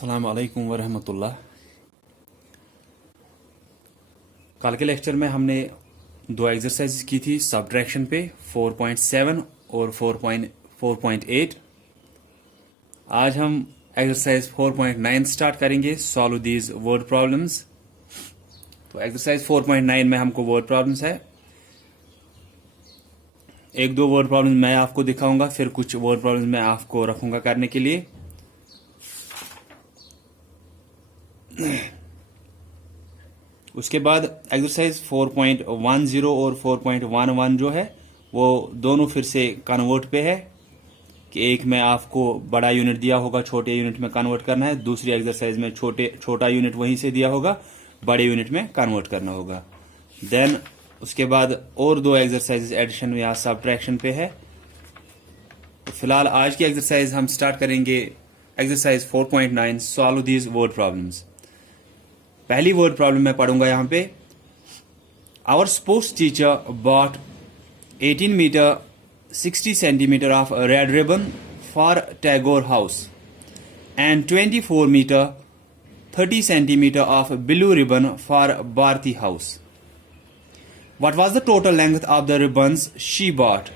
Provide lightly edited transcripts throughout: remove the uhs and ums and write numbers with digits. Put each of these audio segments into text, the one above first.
अस्सलाम वालेकुम वरहमतुल्लाह। कल के लेक्चर में हमने दो एक्सरसाइज की थी सब्ट्रैक्शन पे 4.7 और 4.8। आज हम एक्सरसाइज 4.9 स्टार्ट करेंगे, सॉल्व दीज वर्ड प्रॉब्लम्स। तो एक्सरसाइज 4.9 में हमको वर्ड प्रॉब्लम्स है। एक दो वर्ड प्रॉब्लम्स मैं आपको दिखाऊंगा, फिर कुछ वर्ड प्रॉब्लम्स मैं आपको रखूंगा करने के लिए। उसके बाद एक्सरसाइज 4.10 और 4.11 जो है वो दोनों फिर से कन्वर्ट पे है कि एक में आपको बड़ा यूनिट दिया होगा, छोटे यूनिट में कन्वर्ट करना है। दूसरी एक्सरसाइज में छोटा यूनिट वहीं से दिया होगा, बड़े यूनिट में कन्वर्ट करना होगा। देन उसके बाद और दो एक्सरसाइज एडिशन या सब्ट्रैक्शन पे है। तो फिलहाल आज की एक्सरसाइज हम स्टार्ट करेंगे exercise 4.9 solve these word problems. पहली वर्ड प्रॉब्लम मैं पढ़ूंगा यहां पे। Our sports teacher bought 18 metre 60 centimetre of red ribbon for Tagore house and 24 metre 30 centimetre of blue ribbon for Bharti house. What was the total length of the ribbons she bought?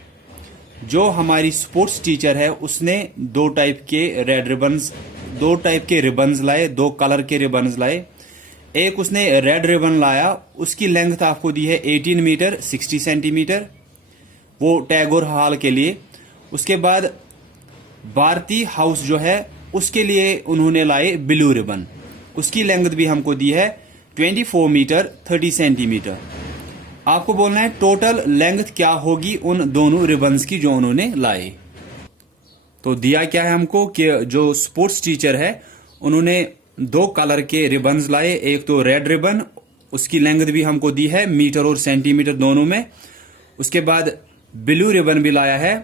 जो हमारी sports teacher है उसने दो type के ribbons लाए, दो colour के ribbons लाए। एक उसने रेड रिबन लाया, उसकी लेंथ आपको दी है 18 मीटर 60 सेंटीमीटर, वो टैगोर हॉल के लिए। उसके बाद भारती हाउस जो है उसके लिए उन्होंने लाए ब्लू रिबन, उसकी लेंथ भी हमको दी है 24 मीटर 30 सेंटीमीटर। आपको बोलना है टोटल लेंथ क्या होगी उन दोनों रिबन्स की जो उन्होंने लाए। तो दिया क्या है हमको कि जो स्पोर्ट्स टीचर है उन्होंने दो कलर के रिबन्स लाए। एक तो रेड रिबन, उसकी लेंथ भी हमको दी है मीटर और सेंटीमीटर दोनों में। उसके बाद ब्लू रिबन भी लाया है,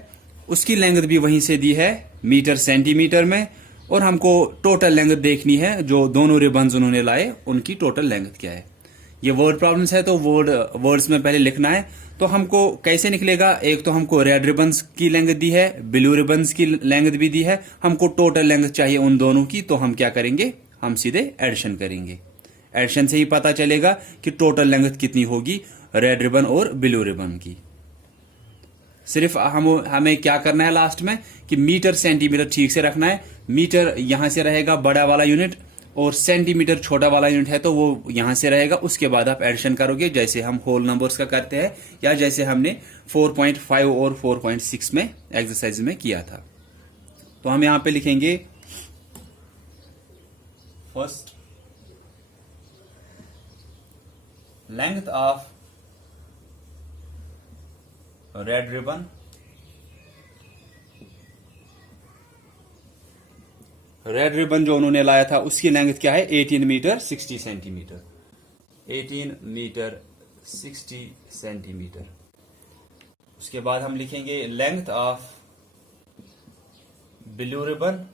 उसकी लेंथ भी वहीं से दी है मीटर सेंटीमीटर में। और हमको टोटल लेंथ देखनी है जो दोनों रिबन्स उन्होंने लाए उनकी टोटल लेंथ क्या है। ये वर्ड प्रॉब्लम्स है तो वर्ड्स में पहले लिखना है। तो हमको कैसे निकलेगा, एक तो हमको रेड रिबन्स की लेंथ दी है, ब्लू रिबन्स की लेंथ भी दी है, हमको टोटल लेंथ चाहिए उन दोनों की। तो हम क्या करेंगे, हम सीधे एडिशन करेंगे। एडिशन से ही पता चलेगा कि टोटल लेंथ कितनी होगी रेड रिबन और ब्लू रिबन की। सिर्फ हमें क्या करना है लास्ट में कि मीटर सेंटीमीटर ठीक से रखना है। मीटर यहां से रहेगा बड़ा वाला यूनिट और सेंटीमीटर छोटा वाला यूनिट है तो वो यहां से रहेगा। उसके बाद आप एडिशन करोगे जैसे हम होल नंबर्स का करते हैं या जैसे हमने 4.5 और 4.6 में एक्सरसाइज में किया था। तो हम यहां पे लिखेंगे first length of red ribbon जो उन्होंने लाया था उसकी लेंथ क्या है 18 मीटर 60 सेंटीमीटर। 18 metre 60 centimetre. उसके बाद हम लिखेंगे length of blue ribbon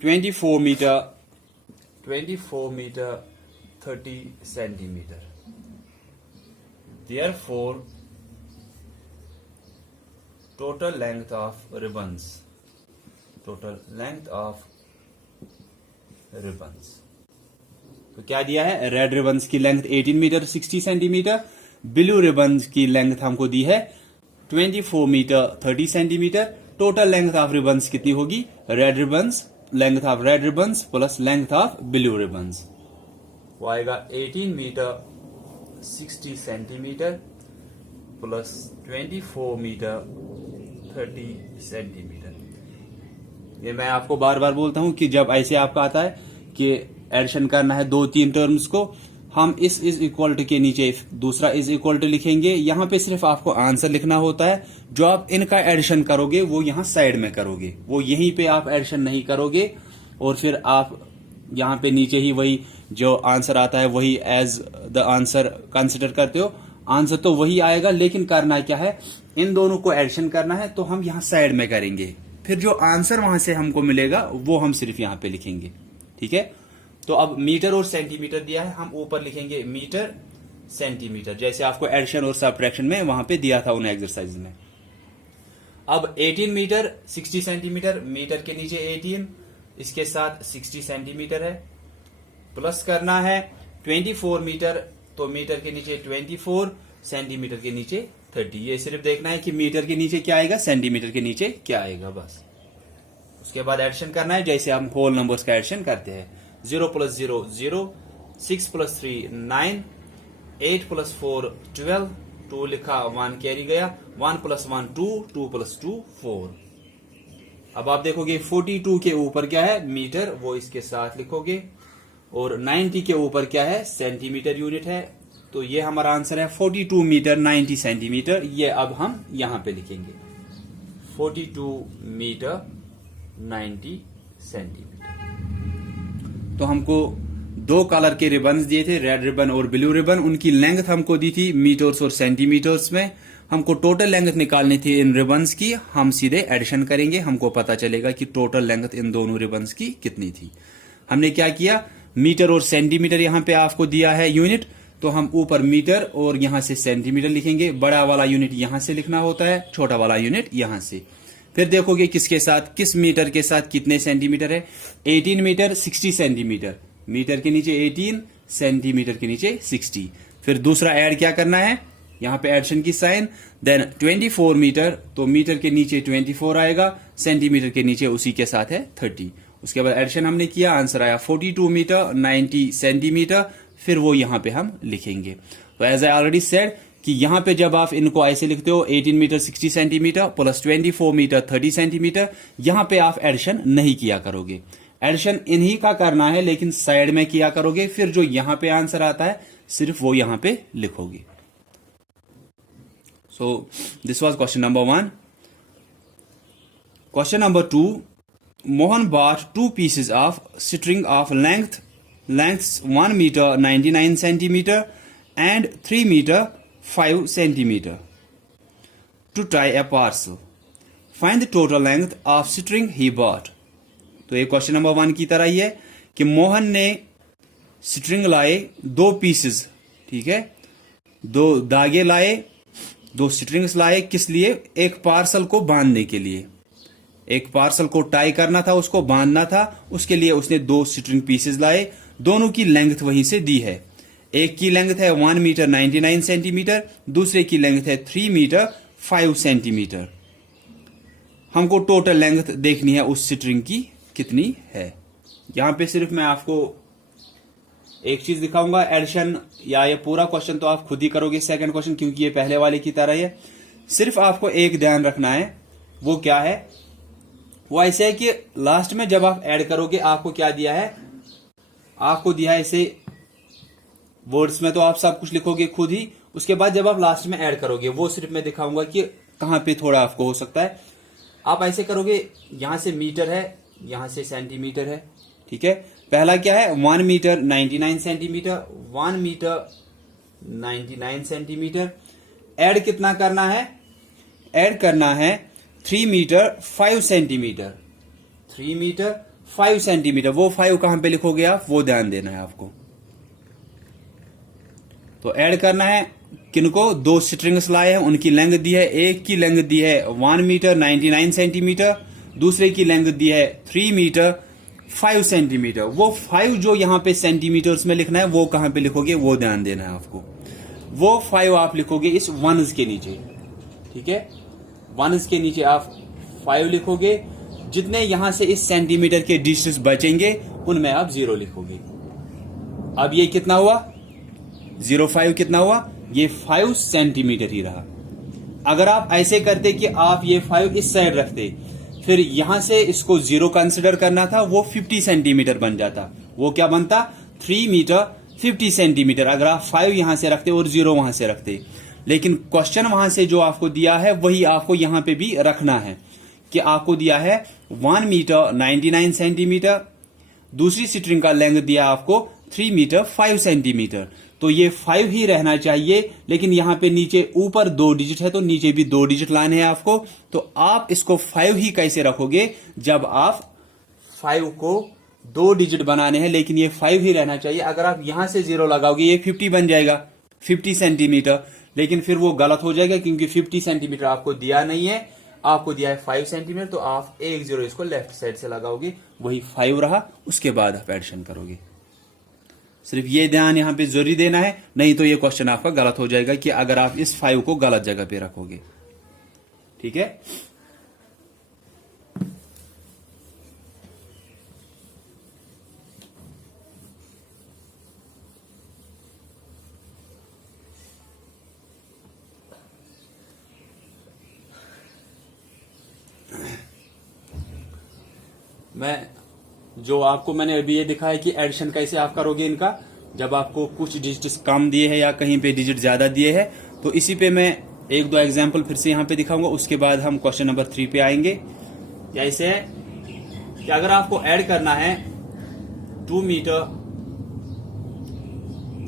24 metre 30 centimetre. Therefore total length of ribbons तो क्या दिया है, रेड रिबन्स की length 18 metre 60 centimetre, blue ribbons की लेंथ हमको दी है 24 metre 30 centimetre. Total length of ribbons कितनी होगी, length of red ribbons plus length of blue ribbons, वो आएगा 18 metre 60 centimetre plus 24 metre 30 centimetre. ये मैं आपको बार बार बोलता हूं कि जब ऐसे आपका आता है कि एडिशन करना है दो तीन टर्म्स को, हम इस इज इक्वल टू के नीचे दूसरा इज इक्वल टू लिखेंगे। यहां पे सिर्फ आपको आंसर लिखना होता है। जो आप इनका एडिशन करोगे वो यहां साइड में करोगे, वो यहीं पे आप एडिशन नहीं करोगे और फिर आप यहां पे नीचे ही वही जो आंसर आता है वही एज द आंसर कंसिडर करते हो। आंसर तो वही आएगा लेकिन करना क्या है, इन दोनों को एडिशन करना है। तो हम यहां साइड में करेंगे, फिर जो आंसर वहां से हमको मिलेगा वो हम सिर्फ यहां पे लिखेंगे। ठीक है, तो अब मीटर और सेंटीमीटर दिया है, हम ऊपर लिखेंगे मीटर सेंटीमीटर, जैसे आपको एडिशन और सब्ट्रैक्शन में वहां पे दिया था उन एक्सरसाइज में। अब 18 मीटर 60 सेंटीमीटर, मीटर के नीचे 18, इसके साथ 60 सेंटीमीटर है, प्लस करना है 24 मीटर, तो मीटर के नीचे 24, सेंटीमीटर के नीचे 30। ये सिर्फ देखना है कि मीटर के नीचे क्या आएगा, सेंटीमीटर के नीचे क्या आएगा, बस। उसके बाद एडिशन करना है जैसे हम होल नंबर्स का एडिशन करते हैं। 0 + 0 0, 6 + 3 9, 8 + 4 12, 2 लिखा, 1 कैरी गया, 1 + 1 2, 2 + 2 4। अब आप देखोगे 42 के ऊपर क्या है, मीटर, वो इसके साथ लिखोगे, और 90 के ऊपर क्या है, सेंटीमीटर यूनिट है। तो ये हमारा आंसर है 42 मीटर 90 सेंटीमीटर। ये अब हम यहां पे लिखेंगे 42 मीटर 90 सेंटीमीटर। तो हमको 2 कलर के रिबन्स दिए थे, रेड रिबन और ब्लू रिबन। उनकी लेंथ हमको दी थी मीटर्स और सेंटीमीटर्स में। हमको टोटल लेंथ निकालनी थी इन रिबन्स की। हम सीधे एडिशन करेंगे, हमको पता चलेगा कि टोटल लेंथ इन दोनों रिबन्स की कितनी थी। हमने क्या किया, मीटर और सेंटीमीटर यहां पे आपको दिया है यूनिट, तो हम ऊपर मीटर और यहां से सेंटीमीटर लिखेंगे। बड़ा वाला यूनिट यहां से लिखना होता है, छोटा वाला यूनिट यहां से। फिर देखोगे किसके साथ, किस मीटर के साथ कितने सेंटीमीटर है। 18 मीटर 60 सेंटीमीटर, मीटर के नीचे 18, सेंटीमीटर के नीचे 60। फिर दूसरा ऐड क्या करना है, यहां पे एडिशन की साइन। देन 24 मीटर, तो मीटर के नीचे 24 आएगा, सेंटीमीटर के नीचे उसी के साथ है 30। उसके बाद एडिशन हमने किया, आंसर आया 42 मीटर 90 सेंटीमीटर। फिर वो यहां पे हम लिखेंगे। तो एज आई ऑलरेडी सेड कि यहां पे जब आप इनको ऐसे लिखते हो 18 metre 60 centimetre plus 24 metre 30 centimetre, यहां पे आप एडिशन नहीं किया करोगे। एडिशन इन्हीं का करना है, लेकिन साइड में किया करोगे। फिर जो यहां पे आंसर आता है सिर्फ वो यहां पे लिखोगे। So this was question number 1। Question number 2, Mohan bought 2 pieces of string of lengths 1 meter 99 centimeter and 3 meter 5 centimeter to tie a parcel. Find the total length of string he bought. तो ये question number 1 की तरह ही है कि मोहन ने string लाए 2 pieces, ठीक है, 2 धागे लाए, 2 स्ट्रिंग्स लाए, किस लिए, एक पार्सल को बांधने के लिए। एक पार्सल को टाई करना था, उसको बांधना था, उसके लिए उसने 2 स्ट्रिंग पीसेस लाए। दोनों की लेंथ वहीं से दी है। एक की लेंथ है 1 मीटर 99 सेंटीमीटर, दूसरे की लेंथ है 3 मीटर 5 सेंटीमीटर। हमको टोटल लेंथ देखनी है उस स्ट्रिंग की कितनी है। यहां पे सिर्फ मैं आपको एक चीज दिखाऊंगा, एडिशन या ये पूरा क्वेश्चन तो आप खुद ही करोगे सेकंड क्वेश्चन, क्योंकि ये पहले वाले की तरह है। सिर्फ आपको एक ध्यान रखना है, वो क्या है, वो ऐसे है कि लास्ट में जब आप ऐड करोगे आपको क्या दिया है, आपको दिया है ऐसे वर्ड्स में, तो आप सब कुछ लिखोगे खुद ही। उसके बाद जब आप लास्ट में ऐड करोगे वो सिर्फ मैं दिखाऊंगा कि कहां पे थोड़ा आपको हो सकता है। आप ऐसे करोगे, यहां से मीटर है, यहां से सेंटीमीटर है, ठीक है। पहला क्या है, 1 metre 99 centimetre, 1 metre 99 centimetre. Add कितना करना है, ऐड करना है 3 मीटर 5 सेंटीमीटर, 3 मीटर 5 सेंटीमीटर। वो 5 कहां पे लिखोगे आप, वो ध्यान देना है आपको। तो ऐड करना है किनको, 2 स्ट्रिंग्स लाए हैं, उनकी लेंथ दी है, एक की लेंथ दी है 1 मीटर 99 सेंटीमीटर, दूसरे की लेंथ दी है 3 मीटर 5 सेंटीमीटर। वो 5 जो यहां पे सेंटीमीटर्स में लिखना है वो कहां पे लिखोगे, वो ध्यान देना है आपको। वो 5 आप लिखोगे इस वंस के नीचे, ठीक है, वंस के नीचे आप 5 लिखोगे। जितने यहां से इस सेंटीमीटर के डिजिट्स बचेंगे उनमें आप 0 लिखोगे। अब ये कितना हुआ, 0.5 कितना हुआ, ये 5 सेंटीमीटर ही रहा। अगर आप ऐसे करते कि आप ये 5 इस साइड रखते, फिर यहां से इसको 0 कंसिडर करना था, वो 50 सेंटीमीटर बन जाता। वो क्या बनता, 3 मीटर 50 सेंटीमीटर। अगर आप 5 यहां से रखते और 0 वहां से रखते, लेकिन क्वेश्चन वहां से जो आपको दिया है वही आपको यहां पे भी रखना है कि आपको दिया है 1 मीटर 99 सेंटीमीटर, दूसरी स्ट्रिंग का लेंथ दिया आपको 3 मीटर 5 सेंटीमीटर। तो ये 5 ही रहना चाहिए, लेकिन यहां पे नीचे ऊपर 2 डिजिट है तो नीचे भी 2 डिजिट लाने हैं आपको। तो आप इसको 5 ही कैसे रखोगे, जब आप 5 को 2 डिजिट बनाने हैं, लेकिन ये 5 ही रहना चाहिए। अगर आप यहां से 0 लगाओगे ये 50 बन जाएगा, 50 सेंटीमीटर, लेकिन फिर वो गलत हो जाएगा क्योंकि 50 सेंटीमीटर आपको दिया नहीं है। आपको दिया है 5 सेंटीमीटर, तो आप 1 0 इसको लेफ्ट साइड से लगाओगे, वही 5 रहा, उसके बाद आप एडिशन करोगे। सिर्फ ये ध्यान यहां पे जरूरी देना है, नहीं तो ये क्वेश्चन आपका गलत हो जाएगा कि अगर आप इस 5 को गलत जगह पे रखोगे। ठीक है, मैंने अभी ये दिखाया कि एडिशन कैसे आप करोगे इनका। जब आपको कुछ डिजिट कम दिए हैं या कहीं पे डिजिट ज्यादा दिए हैं, तो इसी पे मैं 1-2 एग्जांपल फिर से यहां पे दिखाऊंगा, उसके बाद हम क्वेश्चन नंबर 3 पे आएंगे। जैसे है कि अगर आपको ऐड करना है 2 metre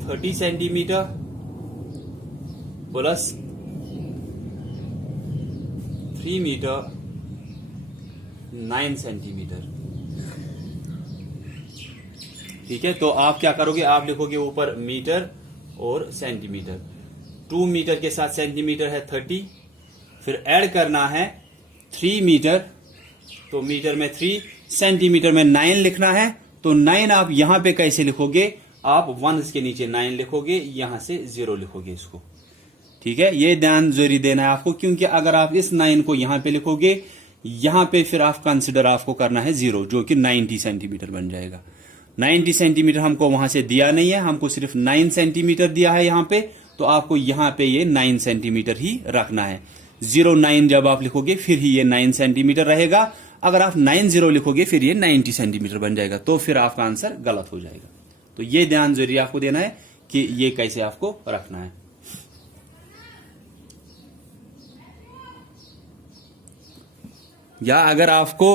30 centimetre plus 3 metre 9 centimetre, ठीक है। तो आप क्या करोगे, आप लिखोगे ऊपर मीटर और सेंटीमीटर। 2 मीटर के साथ सेंटीमीटर है 30, फिर ऐड करना है 3 मीटर, तो मीटर में 3, सेंटीमीटर में 9 लिखना है। तो 9 आप यहां पे कैसे लिखोगे, आप 1 के नीचे 9 लिखोगे, यहां से 0 लिखोगे इसको। ठीक है, ये ध्यान जरूरी देना है आपको, क्योंकि अगर आप इस 9 को यहां पे लिखोगे, यहां पे फिर आप कंसिडर आपको करना है 0, जो कि 90 सेंटीमीटर बन जाएगा। 90 सेंटीमीटर हमको वहां से दिया नहीं है, हमको सिर्फ 9 सेंटीमीटर दिया है यहां पे, तो आपको यहां पे ये 9 सेंटीमीटर ही रखना है। 09 जब आप लिखोगे फिर ही ये 9 सेंटीमीटर रहेगा। अगर आप 90 लिखोगे फिर ये 90 सेंटीमीटर बन जाएगा, तो फिर आपका आंसर गलत हो जाएगा। तो ये ध्यान जरूरी आपको देना है कि ये कैसे आपको रखना है। या अगर आपको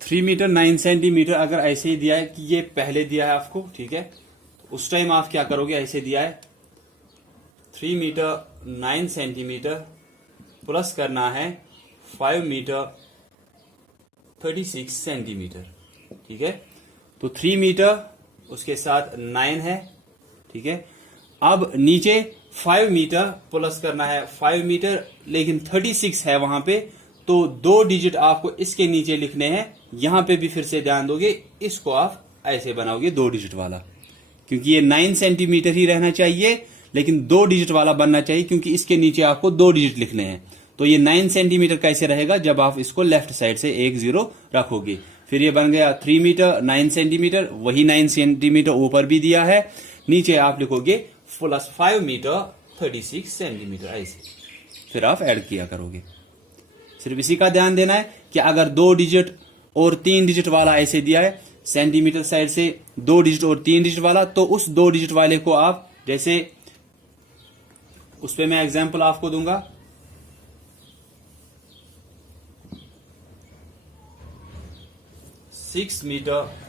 3 मीटर 9 सेंटीमीटर अगर ऐसे ही दिया है कि ये पहले दिया है आपको, ठीक है, तो उस टाइम आप क्या करोगे, ऐसे दिया है 3 मीटर 9 सेंटीमीटर प्लस करना है 5 मीटर 36 सेंटीमीटर, ठीक है। तो 3 मीटर उसके साथ 9 है, ठीक है। अब नीचे 5 मीटर प्लस करना है 5 मीटर, लेकिन 36 है वहां पे, तो 2 डिजिट आपको इसके नीचे लिखने हैं। यहां पे भी फिर से ध्यान दोगे, इसको आप ऐसे बनाओगे 2 डिजिट वाला, क्योंकि ये 9 सेंटीमीटर ही रहना चाहिए, लेकिन 2 डिजिट वाला बनना चाहिए, क्योंकि इसके नीचे आपको 2 डिजिट लिखने हैं। तो ये 9 सेंटीमीटर कैसे रहेगा, जब आप इसको लेफ्ट साइड से 1 0 रखोगे। फिर ये बन गया 3 मीटर 9 सेंटीमीटर, वही 9 सेंटीमीटर ऊपर भी दिया है, नीचे आप लिखोगे प्लस 5 मीटर 36 सेंटीमीटर, ऐसे फिर आप ऐड किया करोगे। सिर्फ इसी का ध्यान देना है कि अगर 2 डिजिट और 3 डिजिट वाला ऐसे दिया है, सेंटीमीटर साइड से 2 डिजिट और 3 डिजिट वाला, तो उस 2 डिजिट वाले को आप, जैसे उस पे मैं एग्जांपल आपको दूंगा। 6 metre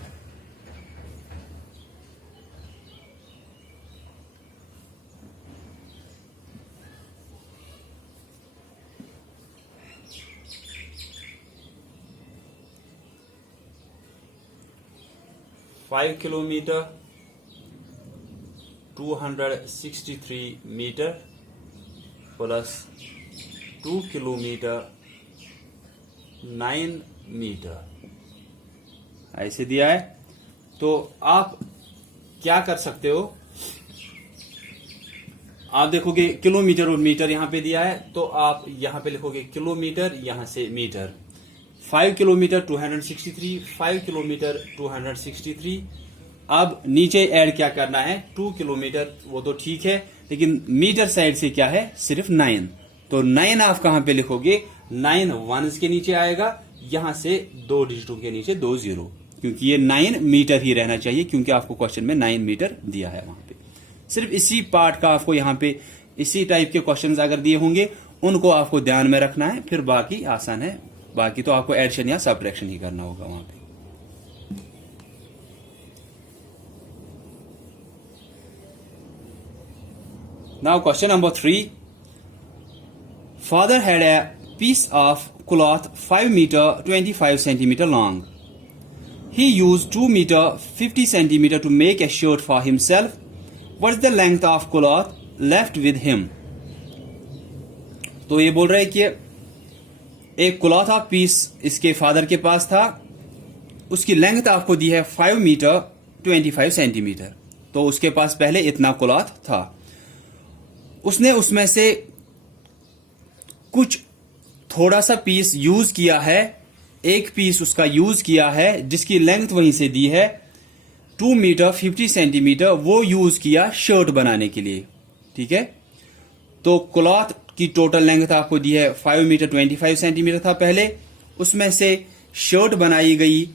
5 kilometre 263 metre plus 2 kilometre 9 metre, ऐसे दिया है। तो आप क्या कर सकते हो, आप देखोगे किलोमीटर और मीटर यहां पे दिया है, तो आप यहां पे लिखोगे किलोमीटर, यहां से मीटर। 5 kilometre 263, 5 kilometre 263। अब नीचे ऐड क्या करना है, 2 किलोमीटर, वो तो ठीक है, लेकिन मीटर साइड से क्या है, सिर्फ 9। तो 9 आप कहां पे लिखोगे, 9 1 के नीचे आएगा, यहां से 2 डिजिटों के नीचे 2 0, क्योंकि ये 9 मीटर ही रहना चाहिए, क्योंकि आपको क्वेश्चन में 9 मीटर दिया है वहां पे। सिर्फ इसी पार्ट का आपको यहां पे इसी टाइप के क्वेश्चंस अगर दिए होंगे, उनको आपको ध्यान में रखना है, फिर बाकी आसान है। बाकी तो आपको एडिशन या सब्ट्रैक्शन ही करना होगा वहां पे। Now question number 3। Father had a piece of cloth 5 meter 25 centimeter long. He used 2 meter 50 centimeter to make a shirt for himself. What is the length of cloth left with him? तो ये बोल रहा है कि एक cloth of peace इसके father के पास था, उसकी लेंथ आपको दी है 5 मीटर 25 सेंटीमीटर। तो उसके पास पहले इतना क्लॉथ था, उसने उसमें से कुछ थोड़ा सा पीस यूज किया है, एक पीस उसका यूज किया है जिसकी लेंथ वहीं से दी है 2 मीटर 50 सेंटीमीटर, वो यूज किया शर्ट बनाने के लिए। ठीक है, तो क्लॉथ की टोटल लेंथ आपको दी है 5 मीटर 25 सेंटीमीटर था पहले, उसमें से शर्ट बनाई गई,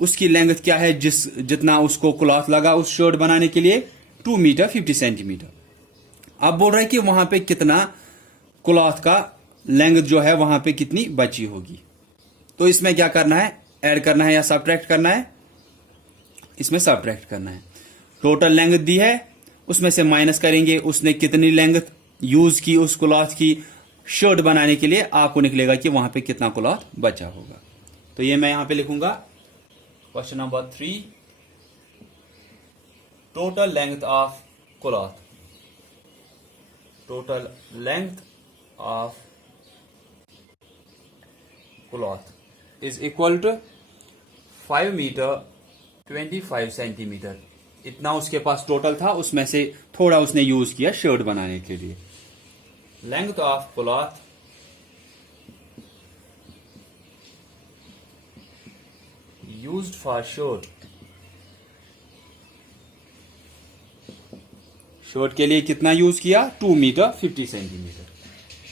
उसकी लेंथ क्या है, जितना उसको क्लॉथ लगा उस शर्ट बनाने के लिए 2 मीटर 50 सेंटीमीटर। अब बोल रहे हैं कि वहां पे कितना क्लॉथ का लेंथ जो है वहां पे कितनी बची होगी। तो इसमें क्या करना है, ऐड करना है या सब्ट्रैक्ट करना है? इसमें सब्ट्रैक्ट करना है। टोटल लेंथ दी है, उसमें से माइनस करेंगे उसने कितनी लेंथ यूज की उस क्लॉथ की शर्ट बनाने के लिए, आपको निकलेगा कि वहां पे कितना क्लॉथ बचा होगा। तो ये मैं यहां पे लिखूंगा question number 3, total length of cloth, total length of cloth is equal to 5 metre 25 centimetre. इतना उसके पास टोटल था, उसमें से थोड़ा उसने यूज किया शर्ट बनाने के लिए। Length of cloth used for shirt, shirt के लिए कितना यूज किया, 2 मीटर 50 सेंटीमीटर,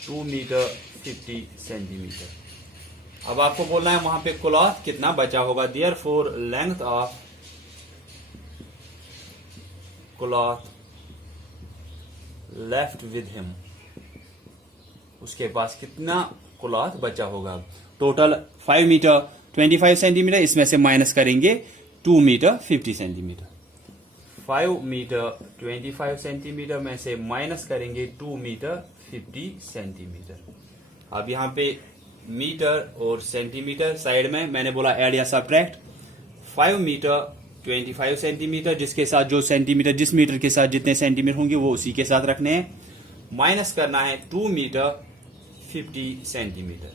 2 मीटर 50 सेंटीमीटर। अब आपको बोलना है वहां पे क्लॉथ कितना बचा होगा। Therefore length of cloth left with him, उसके पास कितना क्लॉथ बचा होगा। टोटल 5 मीटर 25 सेंटीमीटर, इसमें से माइनस करेंगे 2 मीटर 50 सेंटीमीटर। 5 मीटर 25 सेंटीमीटर में से माइनस करेंगे 2 मीटर 50 सेंटीमीटर। अब यहां पे मीटर और सेंटीमीटर साइड में मैंने बोला ऐड या सब्ट्रैक्ट। 5 मीटर 25 सेंटीमीटर, जिसके साथ जो सेंटीमीटर, जिस मीटर के साथ जितने सेंटीमीटर होंगे वो उसी के साथ रखने हैं, माइनस करना है 2 मीटर 50 सेंटीमीटर।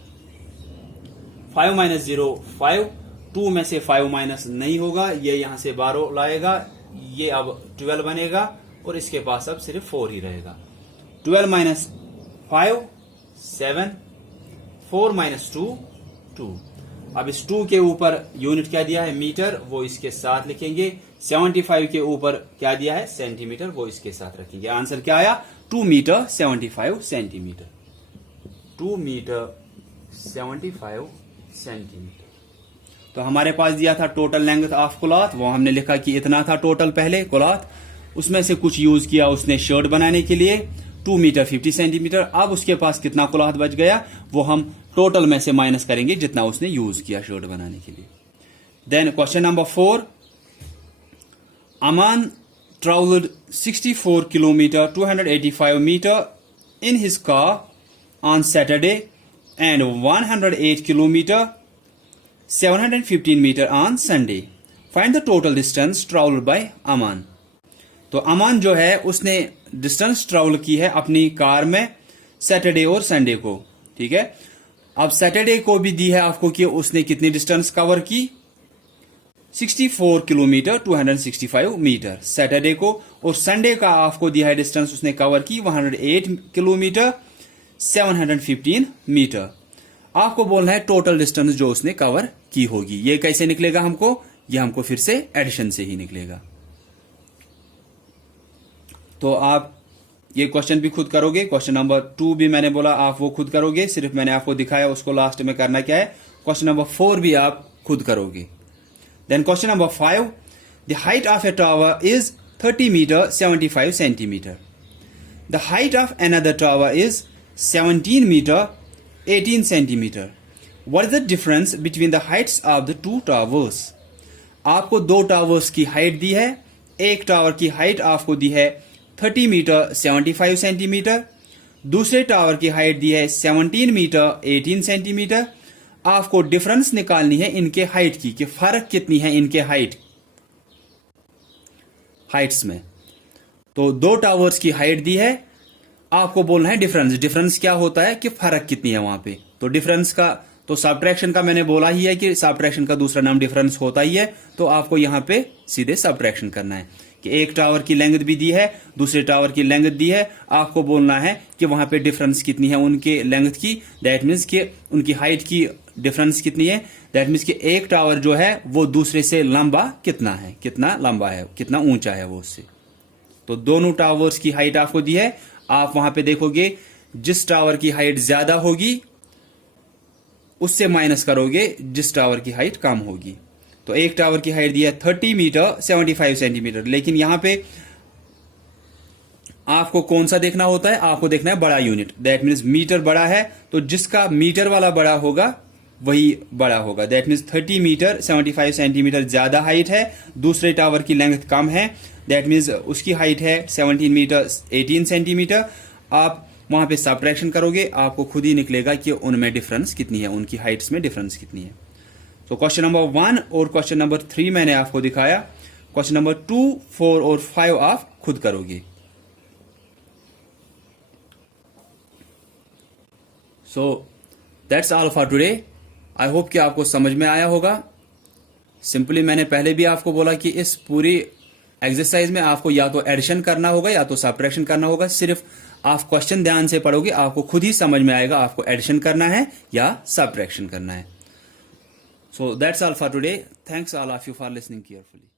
5 माइनस 0 5, 2 में से 5 माइनस नहीं होगा, ये यहां से 12 लाएगा, ये अब 12 बनेगा और इसके पास अब सिर्फ 4 ही रहेगा। 12 माइनस 5 7, 4 माइनस 2 2। अब इस 2 के ऊपर यूनिट क्या दिया है, मीटर, वो इसके साथ लिखेंगे। 75 के ऊपर क्या दिया है, सेंटीमीटर, वो इसके साथ रखेंगे। आंसर क्या आया, 2 मीटर 75 सेंटीमीटर, 2 मीटर 75 सेंटीमीटर। तो हमारे पास दिया था टोटल लेंथ ऑफ क्लॉथ, वो हमने लिखा कि इतना था टोटल पहले क्लॉथ, उसमें से कुछ यूज किया उसने शर्ट बनाने के लिए 2 मीटर 50 सेंटीमीटर। अब उसके पास कितना क्लॉथ बच गया, वो हम टोटल में से माइनस करेंगे जितना उसने यूज किया शर्ट बनाने के लिए। Then question number 4, Aman traveled 64 kilometer 285 meter in his car on Saturday and 108 kilometer 715 meter on Sunday. Find the total distance traveled by Aman. तो अमान जो है उसने डिस्टेंस ट्रेवल की है अपनी कार में सैटरडे और संडे को। ठीक है, अब सैटरडे को भी दी है आपको कि उसने कितनी डिस्टेंस कवर की, 64 किलोमीटर 265 मीटर सैटरडे को, और संडे का आपको दिया है डिस्टेंस उसने कवर की 108 किलोमीटर 715 मीटर। आपको बोलना है टोटल डिस्टेंस जो उसने कवर की होगी। ये कैसे निकलेगा हमको, ये हमको फिर से एडिशन से ही निकलेगा। तो आप ये क्वेश्चन भी खुद करोगे, क्वेश्चन नंबर 2 भी मैंने बोला आप वो खुद करोगे, सिर्फ मैंने आपको दिखाया उसको लास्ट में करना क्या है। क्वेश्चन नंबर 4 भी आप खुद करोगे। Then question number 5, the height of a tower is 30 metre 75 centimetre, the height of another tower is 17 metre 18 centimetre, what is the difference between the heights of the two towers. आपको दो towers की height दी है, एक tower की height आपको दी है 30 metre 75 centimetre, दूसरे tower की हाइट दी है 17 मीटर 18 सेंटीमीटर। आपको डिफरेंस निकालनी है इनके हाइट की, कि फर्क कितनी है इनके हाइट्स में। तो दो टावर्स की हाइट दी है, आपको बोलना है डिफरेंस। डिफरेंस क्या होता है कि फर्क कितनी है वहां पे। तो डिफरेंस का तो सब्ट्रैक्शन का मैंने बोला ही है कि सब्ट्रैक्शन का दूसरा नाम डिफरेंस होता ही है, तो आपको यहां पे सीधे सब्ट्रैक्शन करना है कि एक टावर की लेंथ भी दी है, दूसरे टावर की लेंथ दी है, आपको बोलना है कि वहां पे डिफरेंस कितनी है उनके लेंथ की, दैट मीन्स कि उनकी हाइट की डिफरेंस कितनी है, दैट मीन्स कि एक टावर जो है वो दूसरे से लंबा कितना है, कितना लंबा है, कितना ऊंचा है वो उससे। तो दोनों टावर्स की हाइट आपको दी है, आप वहां पे देखोगे जिस टावर की हाइट ज्यादा होगी उससे माइनस करोगे जिस टावर की हाइट कम होगी। तो एक टावर की हाइट दी है 30 मीटर 75 सेंटीमीटर, लेकिन यहां पे आपको कौन सा देखना होता है, आपको देखना है बड़ा यूनिट, दैट मीन्स मीटर बड़ा है तो जिसका मीटर वाला बड़ा होगा वही बड़ा होगा। दैट मीन्स 30 मीटर 75 सेंटीमीटर ज्यादा हाइट है, दूसरे टावर की लेंथ कम है, दैट मीन्स उसकी हाइट है 17 मीटर 18 सेंटीमीटर। आप वहां पे सब्ट्रैक्शन करोगे, आपको खुद ही निकलेगा कि उनमें डिफरेंस कितनी है, उनकी हाइट्स में डिफरेंस कितनी है। तो क्वेश्चन नंबर 1 और क्वेश्चन नंबर 3 मैंने आपको दिखाया, क्वेश्चन नंबर 2, 4 और 5 आप खुद करोगे। So that's all for today. I hope कि आपको समझ में आया होगा। सिंपली मैंने पहले भी आपको बोला कि इस पूरी एक्सरसाइज में आपको या तो एडिशन करना होगा या तो सब्ट्रैक्शन करना होगा। सिर्फ आप क्वेश्चन ध्यान से पढ़ोगे, आपको खुद ही समझ में आएगा आपको एडिशन करना है या सब्ट्रैक्शन करना है। So that's all for today. Thanks all of you for listening carefully.